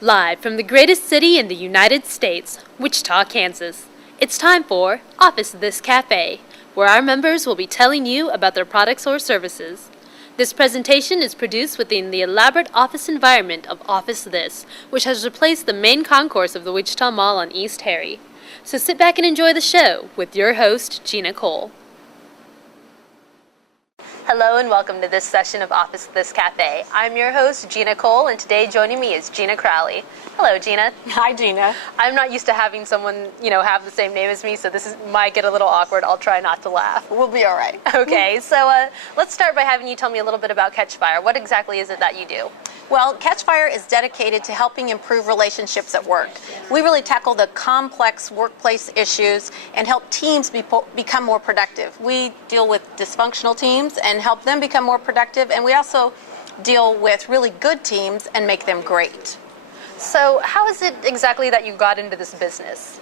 Live from the greatest city in the United States, Wichita, Kansas, it's time for Office This Cafe, where our members will be telling you about their products or services. This presentation is produced within the elaborate office environment of Office This, which has replaced the main concourse of the Wichita Mall on East Harry. So sit back and enjoy the show with your host, Gina Cole. Hello and welcome to this session of Office This Cafe. I'm your host, Gina Cole, and today joining me is Gina Crowley. Hello, Gina. Hi, Gina. I'm not used to having someone, have the same name as me, so might get a little awkward. I'll try not to laugh. We'll be all right. Okay, so let's start by having you tell me a little bit about Catchfire. What exactly is it that you do? Well, Catchfire is dedicated to helping improve relationships at work. We really tackle the complex workplace issues and help teams become more productive. We deal with dysfunctional teams and help them become more productive, and we also deal with really good teams and make them great. So how is it exactly that you got into this business?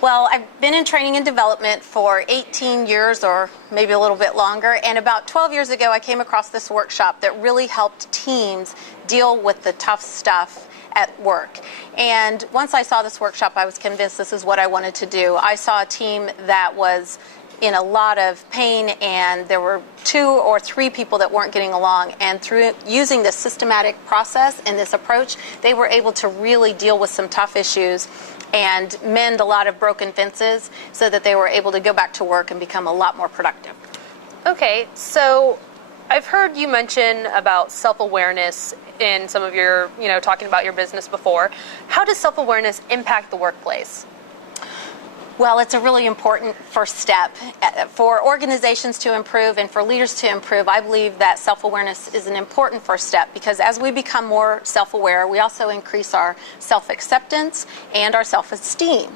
Well, I've been in training and development for 18 years or maybe a little bit longer, and about 12 years ago I came across this workshop that really helped teams deal with the tough stuff at work. And once I saw this workshop, I was convinced this is what I wanted to do. I saw a team that was in a lot of pain, and there were 2 or 3 people that weren't getting along, and through using this systematic process and this approach, they were able to really deal with some tough issues and mend a lot of broken fences so that they were able to go back to work and become a lot more productive. Okay, so I've heard you mention about self-awareness in some of your, talking about your business before. How does self-awareness impact the workplace? Well, it's a really important first step. For organizations to improve and for leaders to improve, I believe that self-awareness is an important first step, because as we become more self-aware, we also increase our self-acceptance and our self-esteem.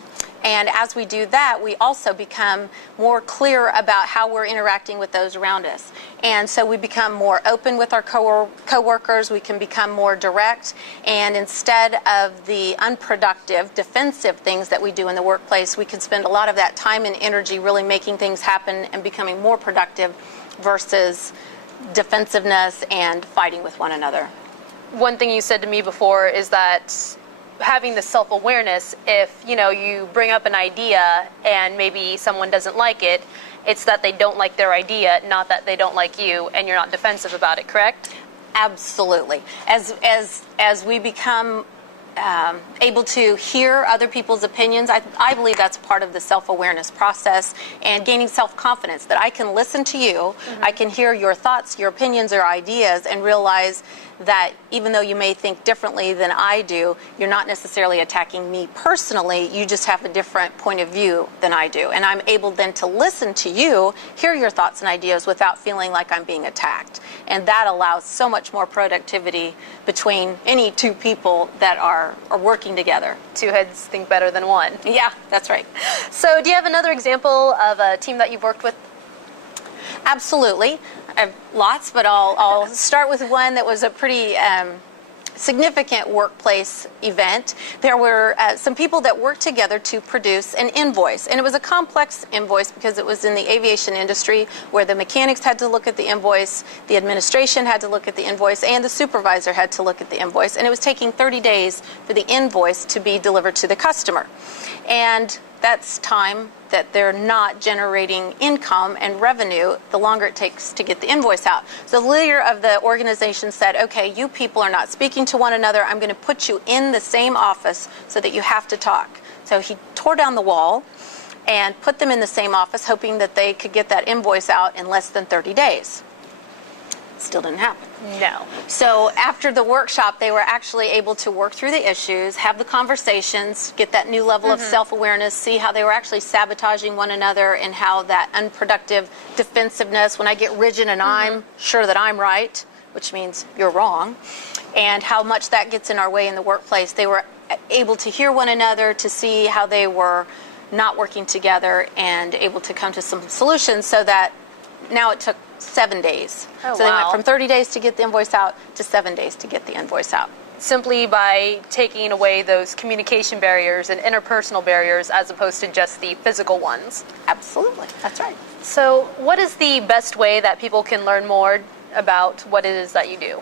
And as we do that, we also become more clear about how we're interacting with those around us. And so we become more open with our coworkers, we can become more direct, and instead of the unproductive, defensive things that we do in the workplace, we can spend a lot of that time and energy really making things happen and becoming more productive versus defensiveness and fighting with one another. One thing you said to me before is that having the self-awareness, if you bring up an idea and maybe someone doesn't like it, it's that they don't like their idea, not that they don't like you, and you're not defensive about it, correct? Absolutely. As we become able to hear other people's opinions, I believe that's part of the self-awareness process, and gaining self-confidence that I can listen to you, I can hear your thoughts, your opinions, or ideas, and realize that even though you may think differently than I do, you're not necessarily attacking me personally, you just have a different point of view than I do. And I'm able then to listen to you, hear your thoughts and ideas without feeling like I'm being attacked. And that allows so much more productivity between any 2 people that are working together. 2 heads think better than one. Yeah, that's right. So do you have another example of a team that you've worked with? Absolutely. I have lots, but I'll start with one that was a pretty significant workplace event. There were some people that worked together to produce an invoice, and it was a complex invoice because it was in the aviation industry, where the mechanics had to look at the invoice, the administration had to look at the invoice, and the supervisor had to look at the invoice, and it was taking 30 days for the invoice to be delivered to the customer. And that's time that they're not generating income and revenue the longer it takes to get the invoice out. So the leader of the organization said, okay, you people are not speaking to one another. I'm going to put you in the same office so that you have to talk. So he tore down the wall and put them in the same office, hoping that they could get that invoice out in less than 30 days. Still didn't happen. No. So after the workshop, they were actually able to work through the issues, have the conversations, get that new level of self-awareness, see how they were actually sabotaging one another, and how that unproductive defensiveness, when I get rigid and I'm sure that I'm right, which means you're wrong, and how much that gets in our way in the workplace. They were able to hear one another, to see how they were not working together, and able to come to some solutions, so that now it took 7 days. Oh, so they went from 30 days to get the invoice out to 7 days to get the invoice out. Simply by taking away those communication barriers and interpersonal barriers as opposed to just the physical ones. Absolutely. That's right. So what is the best way that people can learn more about what it is that you do?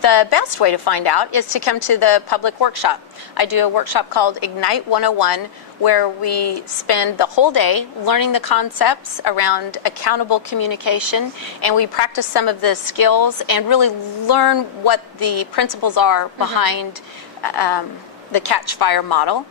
The best way to find out is to come to the public workshop. I do a workshop called Ignite 101 where we spend the whole day learning the concepts around accountable communication, and we practice some of the skills and really learn what the principles are behind the Catch Fire model.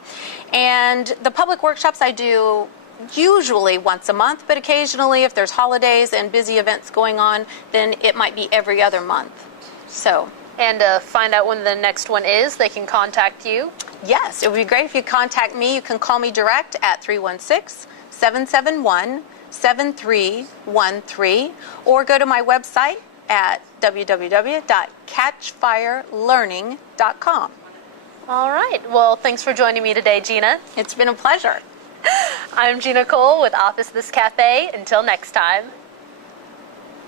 And the public workshops I do usually once a month, but occasionally if there's holidays and busy events going on, then it might be every other month. So, And to find out when the next one is, they can contact you. yes, it would be great if you contact me. You can call me direct at 316-771-7313 or go to my website at www.catchfirelearning.com. All right. Well, thanks for joining me today, Gina. It's been a pleasure. I'm Gina Cole with Office This Cafe. Until next time.